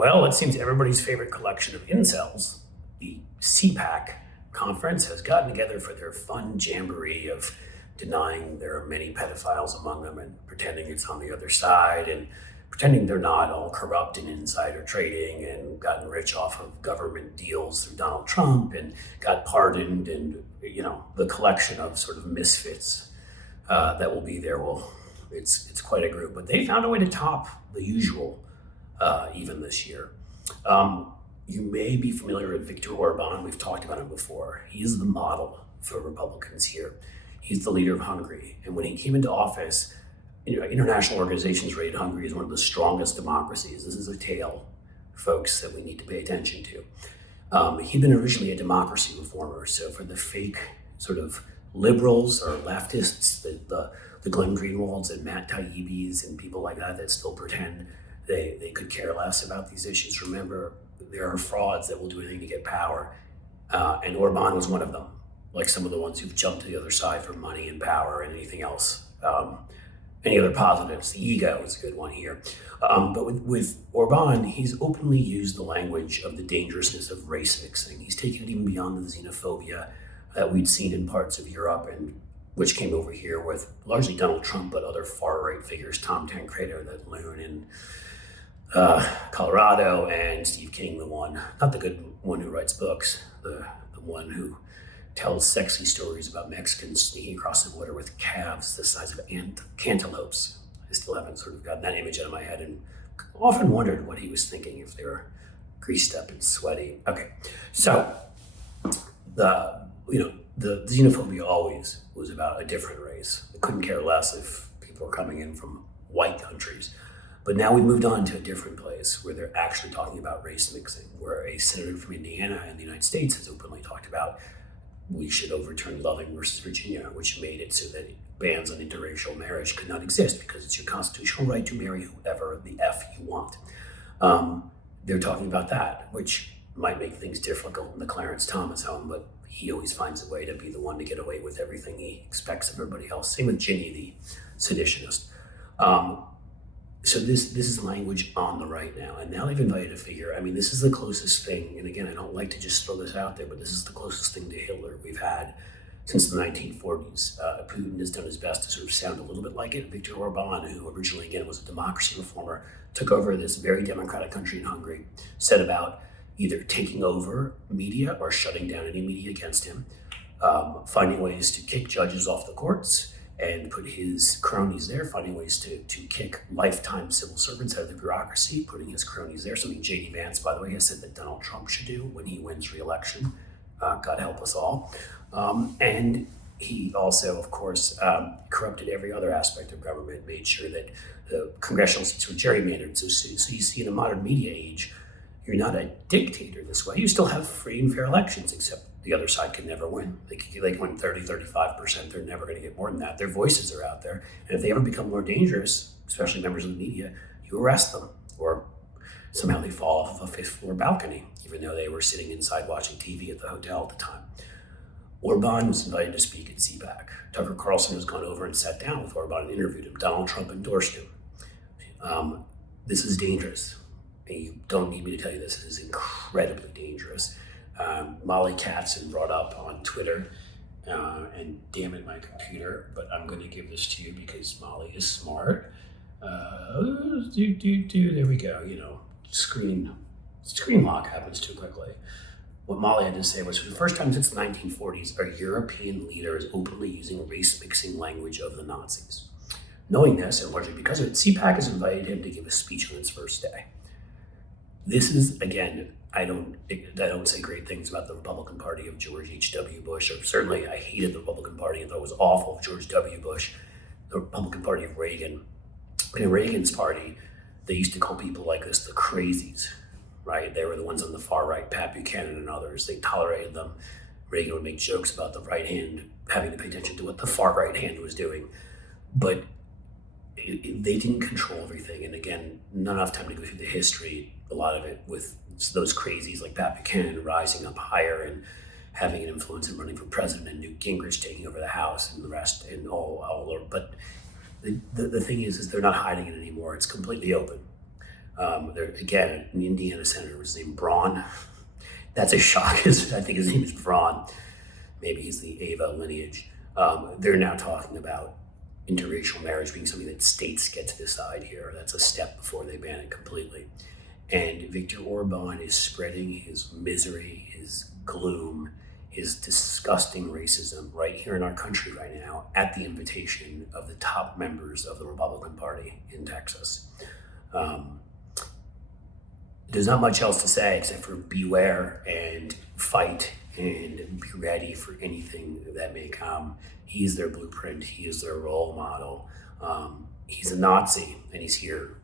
Well, it seems everybody's favorite collection of incels, the CPAC conference, has gotten together for their fun jamboree of denying there are many pedophiles among them and pretending it's on the other side and pretending they're not all corrupt and insider trading and gotten rich off of government deals through Donald Trump and got pardoned, and the collection of sort of misfits that will be there. Well, it's quite a group, but they found a way to top the usual even this year. You may be familiar with Viktor Orban. We've talked about him before. He is the model for Republicans here. He's the leader of Hungary. And when he came into office, international organizations rated Hungary as one of the strongest democracies. This is a tale, folks, that we need to pay attention to. He'd been originally a democracy reformer. So for the fake sort of liberals or leftists, the Glenn Greenwalds and Matt Taibbi's and people like that still pretend they could care less about these issues. Remember, there are frauds that will do anything to get power. And Orban was one of them, like some of the ones who've jumped to the other side for money and power and anything else. Any other positives? The ego is a good one here. But with Orban, he's openly used the language of the dangerousness of race mixing. He's taken it even beyond the xenophobia that we'd seen in parts of Europe, and which came over here with largely Donald Trump, but other far-right figures, Tom Tancredo, that loon in Colorado, and Steve King, not the good one who writes books, the one who tells sexy stories about Mexicans sneaking across the border with calves the size of cantaloupes. I still haven't sort of gotten that image out of my head, and often wondered what he was thinking if they were greased up and sweaty. Okay, so the xenophobia always was about a different race. They couldn't care less if people were coming in from white countries. But now we've moved on to a different place where they're actually talking about race mixing, where a senator from Indiana in the United States has openly talked about we should overturn Loving versus Virginia, which made it so that bans on interracial marriage could not exist because it's your constitutional right to marry whoever the F you want. They're talking about that, which might make things difficult in the Clarence Thomas home, but he always finds a way to be the one to get away with everything he expects of everybody else. Same with Ginny, the seditionist. So this is language on the right now. And now they've invited a figure. I mean, this is the closest thing. And again, I don't like to just throw this out there, but this is the closest thing to Hitler we've had since the 1940s. Putin has done his best to sort of sound a little bit like it. Viktor Orban, who originally, again, was a democracy reformer, took over this very democratic country in Hungary, set about either taking over media or shutting down any media against him, finding ways to kick judges off the courts, and put his cronies there, finding ways to kick lifetime civil servants out of the bureaucracy, putting his cronies there, something J.D. Vance, by the way, has said that Donald Trump should do when he wins re-election. God help us all. And he also, of course, corrupted every other aspect of government, made sure that the congressional seats were gerrymandered. So you see in a modern media age, you're not a dictator this way. You still have free and fair elections, except the other side can never win. They can win 30, 35%. They're never going to get more than that. Their voices are out there. And if they ever become more dangerous, especially members of the media, you arrest them. Or somehow they fall off of a fifth floor balcony, even though they were sitting inside watching TV at the hotel at the time. Orban was invited to speak at CPAC. Tucker Carlson has gone over and sat down with Orban and interviewed him. Donald Trump endorsed him. This is dangerous. And you don't need me to tell you this. It is incredibly dangerous. Molly Katzen brought up on Twitter, and damn it, my computer, but I'm going to give this to you because Molly is smart. There we go. Screen lock happens too quickly. What Molly had to say was, for the first time since the 1940s, a European leader is openly using race-mixing language of the Nazis. Knowing this, and largely because of it, CPAC has invited him to give a speech on its first day. This is, again, I don't say great things about the Republican Party of George H.W. Bush, or certainly I hated the Republican Party and thought it was awful of George W. Bush, the Republican Party of Reagan. In Reagan's party, they used to call people like this the crazies, right? They were the ones on the far right, Pat Buchanan and others. They tolerated them. Reagan would make jokes about the right hand having to pay attention to what the far right hand was doing. But they didn't control everything. And again, not enough time to go through the history, a lot of it with those crazies like Pat Buchanan rising up higher and having an influence in running for president, and Newt Gingrich taking over the House and the rest, and all. But the thing is they're not hiding it anymore. It's completely open. There again, an Indiana senator was named Braun. That's a shock, because I think his name is Braun. Maybe he's the Ava lineage. They're now talking about interracial marriage being something that states get to decide here. That's a step before they ban it completely. And Viktor Orban is spreading his misery, his gloom, his disgusting racism right here in our country right now at the invitation of the top members of the Republican Party in Texas. There's not much else to say except for beware and fight and be ready for anything that may come. He is their blueprint. He is their role model. He's a Nazi, and he's here.